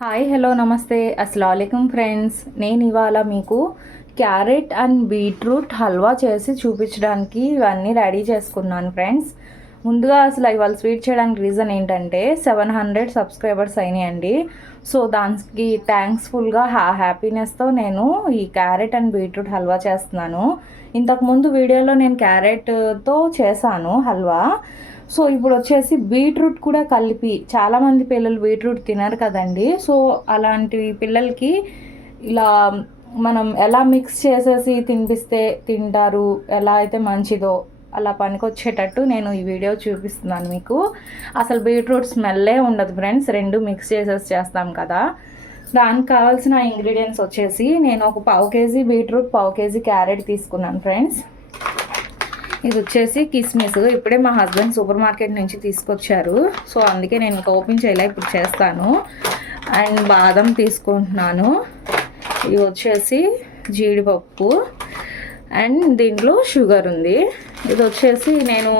Hi hello నమస్తే. అస్సలం friends. నేను ఇవాళ మీకు క్యారెట్ అండ్ బీట్రూట్ హల్వా చేసి చూపించడానికి ఇవన్నీ రెడీ చేసుకున్నాను ఫ్రెండ్స్. ముందుగా అసలు ఇవాళ స్వీట్ చేయడానికి రీజన్ ఏంటంటే సెవెన్ హండ్రెడ్ సబ్స్క్రైబర్స్ అయినాయండి. సో దానికి థ్యాంక్స్ఫుల్గా హ్యా హ్యాపీనెస్తో నేను ఈ క్యారెట్ అండ్ బీట్రూట్ హల్వా చేస్తున్నాను. ఇంతకుముందు వీడియోలో నేను క్యారెట్తో చేశాను హల్వా. సో ఇప్పుడు వచ్చేసి బీట్రూట్ కూడా కలిపి చాలామంది పిల్లలు బీట్రూట్ తినరు కదండి. సో అలాంటి పిల్లలకి ఇలా మనం ఎలా మిక్స్ చేసేసి తినిపిస్తే తింటారు ఎలా అయితే మంచిదో అలా పనికొచ్చేటట్టు నేను ఈ వీడియో చూపిస్తున్నాను మీకు. అసలు బీట్రూట్ స్మెల్లే ఉండదు ఫ్రెండ్స్ రెండు మిక్స్ చేసేసి చేస్తాం కదా. దానికి కావాల్సిన ఇంగ్రీడియంట్స్ వచ్చేసి నేను ఒక పావు కేజీ బీట్రూట్ పావు కేజీ క్యారెట్ తీసుకున్నాను ఫ్రెండ్స్. ఇది వచ్చేసి కిస్మిస్ ఇప్పుడే మా హస్బెండ్ సూపర్ మార్కెట్ నుంచి తీసుకొచ్చారు. సో అందుకే నేను ఇంకా ఓపెన్ చేయలే ఇప్పుడు చేస్తాను. అండ్ బాదం తీసుకుంటున్నాను. ఇవి వచ్చేసి జీడిపప్పు. అండ్ దీంట్లో షుగర్ ఉంది. ఇది వచ్చేసి నేను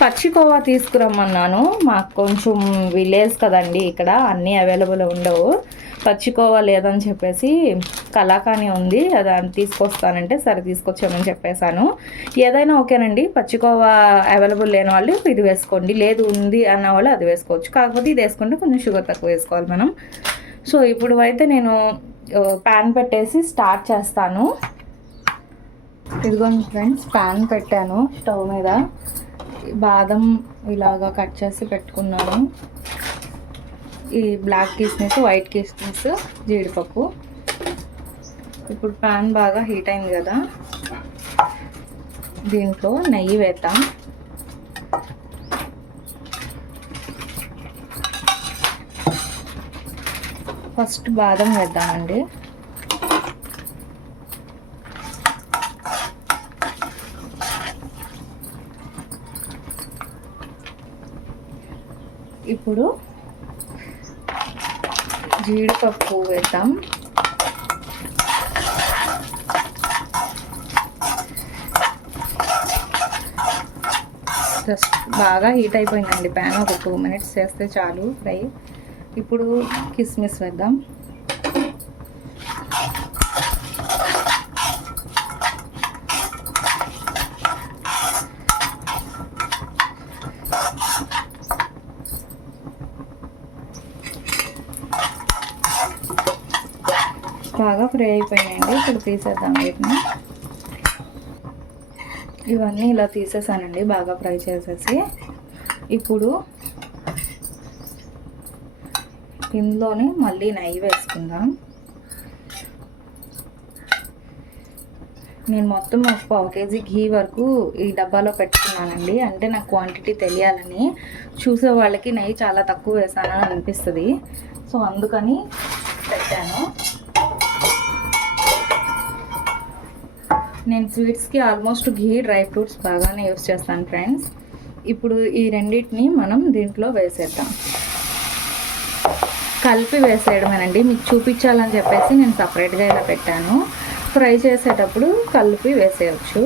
పచ్చికోవా తీసుకురమ్మన్నాను. మాకు కొంచెం విలేజ్ కదండి ఇక్కడ అన్నీ అవైలబుల్ ఉండవు. పచ్చికోవా లేదని చెప్పేసి కలాకాని ఉంది అది తీసుకొస్తానంటే సరే తీసుకొచ్చామని చెప్పేశాను. ఏదైనా ఓకేనండి పచ్చికోవా అవైలబుల్ లేని వాళ్ళు ఇది వేసుకోండి లేదు ఉంది అన్న వాళ్ళు అది వేసుకోవచ్చు. కాకపోతే ఇది వేసుకుంటే కొంచెం షుగర్ తక్కువ వేసుకోవాలి మనం. సో ఇప్పుడు అయితే నేను ప్యాన్ పెట్టేసి స్టార్ట్ చేస్తాను. ఇదిగోండి ఫ్రెండ్స్ ప్యాన్ పెట్టాను స్టవ్ మీద. బాదం ఇలాగా కట్ చేసి పెట్టుకున్నాను. ఈ బ్లాక్ కిస్మిస్ వైట్ కిస్మిస్ జీడిపప్పు. ఇప్పుడు ప్యాన్ బాగా హీట్ అయింది కదా. దీంట్లో నెయ్యి వేద్దాం. ఫస్ట్ బాదం వేద్దామండి. ఇప్పుడు జీడిపప్పు వేద్దాం. జస్ట్ బాగా హీట్ అయిపోయిందండి. ప్యాన్ ఒక టూ మినిట్స్ చేస్తే చాలు. ఫ్రై ఇప్పుడు కిస్మిస్ వేద్దాం. బాగా ఫ్రై అయిపోయాయండి ఇప్పుడు తీసేద్దాం వీటిని. ఇవన్నీ ఇలా తీసేసానండి బాగా ఫ్రై చేసేసి. ఇప్పుడు ఇందులోనే మళ్ళీ నెయ్యి వేసుకుందాం. నేను మొత్తం ఒక పావు కేజీ ఘీ వరకు ఈ డబ్బాలో పెట్టుకున్నానండి. అంటే నాకు క్వాంటిటీ తెలియాలని. చూసే వాళ్ళకి నెయ్యి చాలా తక్కువ వేసానని అనిపిస్తుంది. సో అందుకని పెట్టాను నేను స్వీట్స్కి ఆల్మోస్ట్ ఘీ డ్రై ఫ్రూట్స్ బాగానే యూస్ చేస్తాను ఫ్రెండ్స్. ఇప్పుడు ఈ రెండింటిని మనం దీంట్లో వేసేద్దాం. కలిపి వేసేయడమేనండి. మీకు చూపించాలని చెప్పేసి నేను సపరేట్గా ఇలా పెట్టాను. ఫ్రై చేసేటప్పుడు కలిపి వేసేయచ్చు.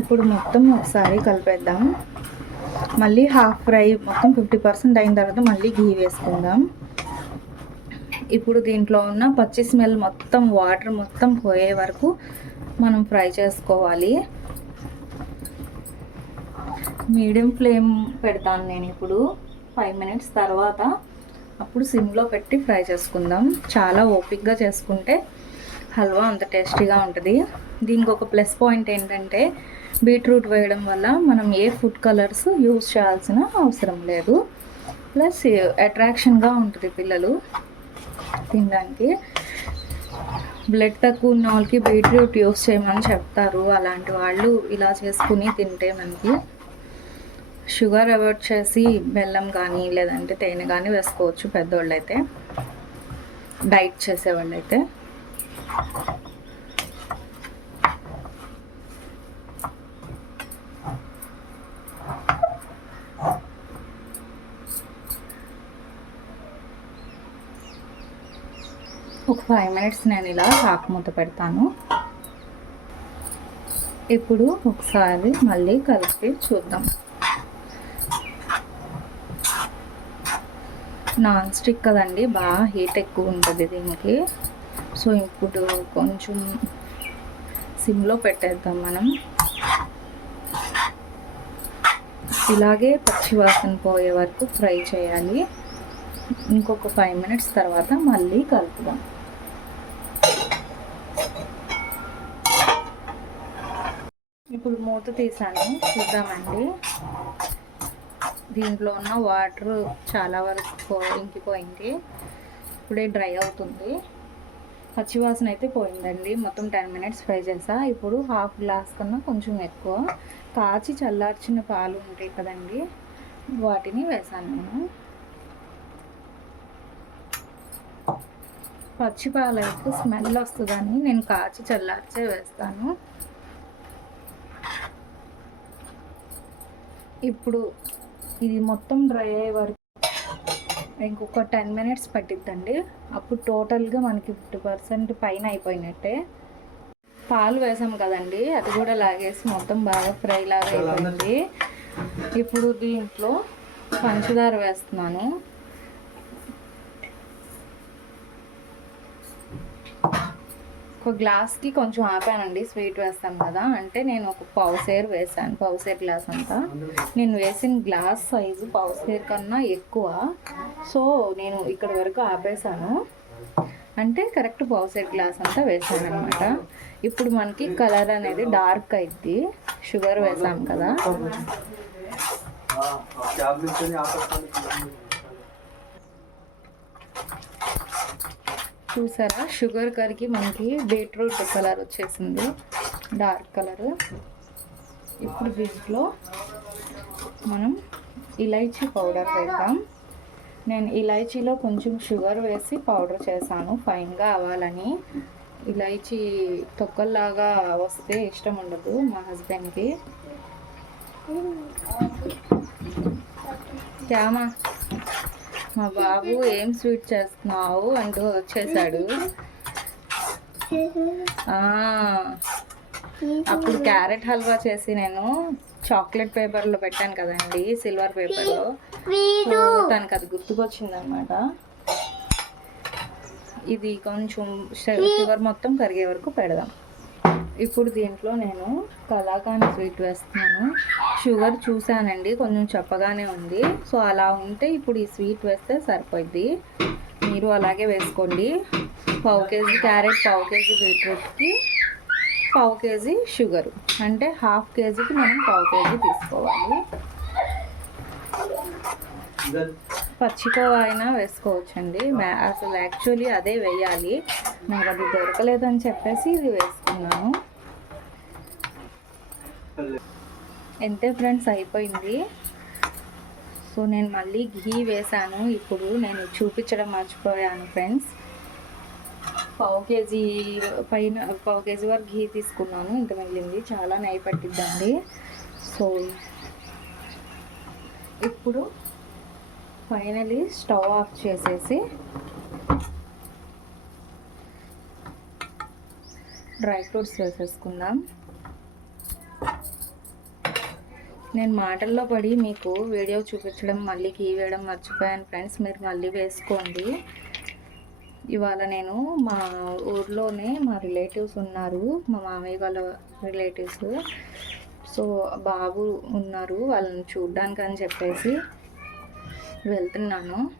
ఇప్పుడు మొత్తం ఒకసారి కలిపేద్దాం. మళ్ళీ హాఫ్ ఫ్రై మొత్తం ఫిఫ్టీ పర్సెంట్ అయిన తర్వాత మళ్ళీ ఘీ వేసుకుందాం. ఇప్పుడు దీంట్లో ఉన్న పచ్చి స్మెల్ మొత్తం వాటర్ మొత్తం పోయే వరకు మనం ఫ్రై చేసుకోవాలి. మీడియం ఫ్లేమ్ పెడతాను నేను ఇప్పుడు. ఫైవ్ మినిట్స్ తర్వాత అప్పుడు సిమ్లో పెట్టి ఫ్రై చేసుకుందాం. చాలా ఓపిక్గా చేసుకుంటే హల్వా అంత టేస్టీగా ఉంటుంది. దీనికి ఒక ప్లస్ పాయింట్ ఏంటంటే బీట్రూట్ వేయడం వల్ల మనం ఏ ఫుడ్ కలర్స్ యూస్ చేయాల్సిన అవసరం లేదు. ప్లస్ అట్రాక్షన్గా ఉంటుంది పిల్లలు తినడానికి. బ్లడ్ తక్కువ ఉన్న వాళ్ళకి బీట్రూట్ యూస్ చేయమని చెప్తారు. అలాంటి వాళ్ళు ఇలా చేసుకుని తింటే మనకి షుగర్ అవాయిడ్ చేసి బెల్లం కానీ లేదంటే తేనె కానీ వేసుకోవచ్చు పెద్దవాళ్ళు అయితే డైట్ చేసేవాళ్ళు ఫైవ్ మినిట్స్ నేను ఇలా చాకు మూత పెడతాను. ఇప్పుడు ఒకసారి మళ్ళీ కలిపి చూద్దాం. నాన్ స్టిక్ కదండి బాగా హీట్ ఎక్కువ ఉంటుంది దీనికి. సో ఇప్పుడు కొంచెం సిమ్లో పెట్టేద్దాం మనం. ఇలాగే పచ్చి వాసన పోయే వరకు ఫ్రై చేయాలి. ఇంకొక ఫైవ్ మినిట్స్ తర్వాత మళ్ళీ కలుపుదాం. ఇప్పుడు మూత తీసాను. చూద్దామండి. దీంట్లో ఉన్న వాటర్ చాలా వరకు ఇంకిపోయింది. ఇప్పుడే డ్రై అవుతుంది. పచ్చివాసన అయితే పోయిందండి. మొత్తం టెన్ మినిట్స్ ఫ్రై చేసా. ఇప్పుడు హాఫ్ గ్లాస్ కన్నా కొంచెం ఎక్కువ. కాచి చల్లార్చిన పాలు ఉంటాయి కదండి వాటిని వేసాను నేను. పచ్చి పాలు అయితే స్మెల్ వస్తుందని నేను కాచి చల్లార్చే వేస్తాను. ఇప్పుడు ఇది మొత్తం డ్రై అయ్యే వరకు ఇంకొక టెన్ మినిట్స్ పట్టిద్దండి. అప్పుడు టోటల్గా మనకి ఫిఫ్టీ పర్సెంట్ పైన అయిపోయినట్టే. పాలు వేసాం కదండి అది కూడా లాగేసి మొత్తం బాగా ఫ్రై లాగా అయిపోయింది. ఇప్పుడు దీంట్లో పంచదార వేస్తున్నాను. ఒక గ్లాస్కి కొంచెం ఆపానండి స్వీట్ వేస్తాం కదా అంటే నేను ఒక పావు సేర్ వేసాను పావు సేర్ గ్లాస్ అంతా నేను వేసిన గ్లాస్ సైజు పావు సేర్ కన్నా ఎక్కువ సో నేను ఇక్కడ వరకు ఆపేసాను అంటే కరెక్ట్ పావు సేర్ గ్లాస్ అంతా వేసాను అనమాట ఇప్పుడు మనకి కలర్ అనేది డార్క్ అయింది షుగర్ వేసాం కదా చూసారా? షుగర్ కర్కి మనకి బీట్రూట్ కలర్ వచ్చేసింది. Dark colour. ఇప్పుడు దీంట్లో మనం ఇలైచీ పౌడర్ వేద్దాం. నేను ఇలైచీలో కొంచెం షుగర్ వేసి పౌడర్ చేశాను. ఫైన్గా అవ్వాలని. ఇలైచీ తొక్కల్లాగా వస్తే ఇష్టం ఉండదు మా హస్బెండ్కి. క్యామా? మా బాబు ఏం స్వీట్ చేస్తున్నావు అంటూ వచ్చేసాడు. అప్పుడు క్యారెట్ హల్వా చేసి నేను చాక్లెట్ పేపర్లో పెట్టాను కదండి సిల్వర్ పేపర్లో. తనకు అది గుర్తుకొచ్చింది అనమాట ఇది కొంచెం షుగర్ మొత్తం కరిగే వరకు పెడదాం. ఇప్పుడు దీంట్లో నేను కలాకాండ్ స్వీట్ వేస్తున్నాను. షుగర్ చూసానండి కొంచెం చెప్పగానే ఉంది. సో అలా ఉంటే ఇప్పుడు ఈ స్వీట్ వేస్తే సరిపోద్ది. మీరు అలాగే వేసుకోండి. పావు కేజీ క్యారెట్ పావు కేజీ బీట్రూట్కి పావు కేజీ షుగర్. అంటే హాఫ్ కేజీకి మనం పావు కేజీ తీసుకోవాలి. పచ్చికోవా అయినా వేసుకోవచ్చండి. అసలు యాక్చువల్లీ అదే వేయాలి. నాకు అది దొరకలేదని చెప్పేసి ఇది వేసుకున్నాను. ఎంతే ఫ్రెండ్స్ అయిపోయింది. సో నేను మళ్ళీ ఘీ వేసాను ఇప్పుడు నేను చూపించడం మర్చిపోయాను ఫ్రెండ్స్. పావు కేజీ పైన పావు కేజీ వరకు ఘీ తీసుకున్నాను. ఇంత మిగిలింది. చాలా నెయ్యి పట్టిద్దండి. సో ఇప్పుడు ఫైనలీ స్టవ్ ఆఫ్ చేసేసి డ్రై ఫ్రూట్స్ వేసేసుకుందాం. నేను మాటల్లో పడి మీకు వీడియో చూపించడం మళ్ళీ కీ వేయడం మర్చిపోయాను ఫ్రెండ్స్. మీరు మళ్ళీ వేసుకోండి. ఇవాళ నేను మా ఊర్లోనే మా రిలేటివ్స్ ఉన్నారు. మా మామయ్య వాళ్ళ రిలేటివ్స్. సో బాబు ఉన్నారు. వాళ్ళని చూడ్డానికి అని చెప్పేసి వెళ్తున్నాను.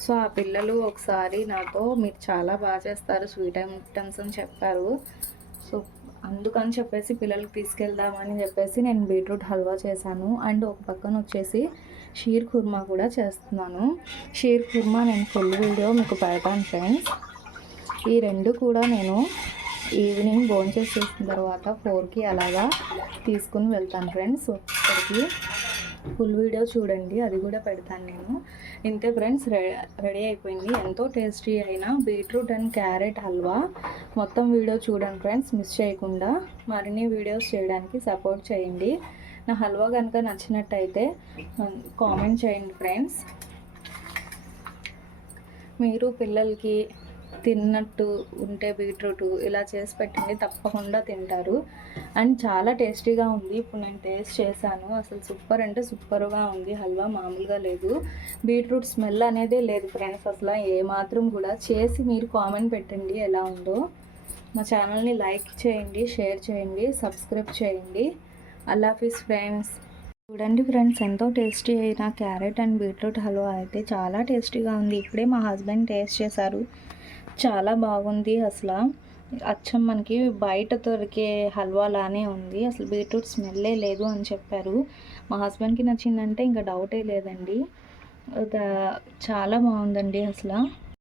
సో ఆ పిల్లలు ఒకసారి నాతో మీరు చాలా బాగా చేస్తారు. స్వీట్ ఐటమ్స్ అని చెప్పారు. అందుకని చెప్పేసి పిల్లలకి తీసుకెళ్దామని చెప్పేసి నేను బీట్రూట్ హల్వా చేశాను. అండ్ ఒక పక్కన వచ్చేసి షీర్ కుర్మా కూడా చేస్తున్నాను. షీర్ కుర్మా నేను ఫుల్ వీడియో మీకు పెడతాను ఫ్రెండ్స్. ఈ రెండు కూడా నేను ఈవినింగ్ భోంచేసి చేసిన తర్వాత ఫోర్కి అలాగా తీసుకుని వెళ్తాను ఫ్రెండ్స్. ఇక్కడికి ఫుల్ వీడియో చూడండి అది కూడా పెడతాను నేను. ఇంతే ఫ్రెండ్స్ రెడీ అయిపోయింది. ఎంతో టేస్టీ అయిన బీట్రూట్ అండ్ క్యారెట్ హల్వా. మొత్తం వీడియో చూడండి ఫ్రెండ్స్ మిస్ చేయకుండా. మరిన్ని వీడియోస్ చేయడానికి సపోర్ట్ చేయండి. నా హల్వా కనుక నచ్చినట్టయితే కామెంట్ చేయండి ఫ్రెండ్స్ మీరు పిల్లలకి తిన్నట్టు ఉంటే బీట్రూట్ ఇలా చేసి పెట్టండి తప్పకుండా తింటారు. అండ్ చాలా టేస్టీగా ఉంది. ఇప్పుడు నేను టేస్ట్ చేశాను. అసలు సూపర్ అంటే సూపర్గా ఉంది. హల్వా మామూలుగా లేదు. బీట్రూట్ స్మెల్ అనేదే లేదు ఫ్రెండ్స్. అసలు ఏమాత్రం కూడా చేసి మీరు కామెంట్ పెట్టండి ఎలా ఉందో. మా ఛానల్ని లైక్ చేయండి షేర్ చేయండి సబ్స్క్రైబ్ చేయండి. అల్లాఫీస్ ఫ్రెండ్స్. చూడండి ఫ్రెండ్స్ ఎంతో టేస్టీ అయిన క్యారెట్ అండ్ బీట్రూట్ హల్వా అయితే చాలా టేస్టీగా ఉంది. ఇప్పుడే మా హస్బెండ్ టేస్ట్ చేశారు. చాలా బాగుంది అసలు. అచ్చం మనకి బయట దొరికే హల్వా లానే ఉంది. అసలు బీట్రూట్ స్మెల్లే లేదు అని చెప్పారు. మా హస్బెండ్కి నచ్చిందంటే ఇంకా డౌటే లేదండి. చాలా బాగుందండి అసలు.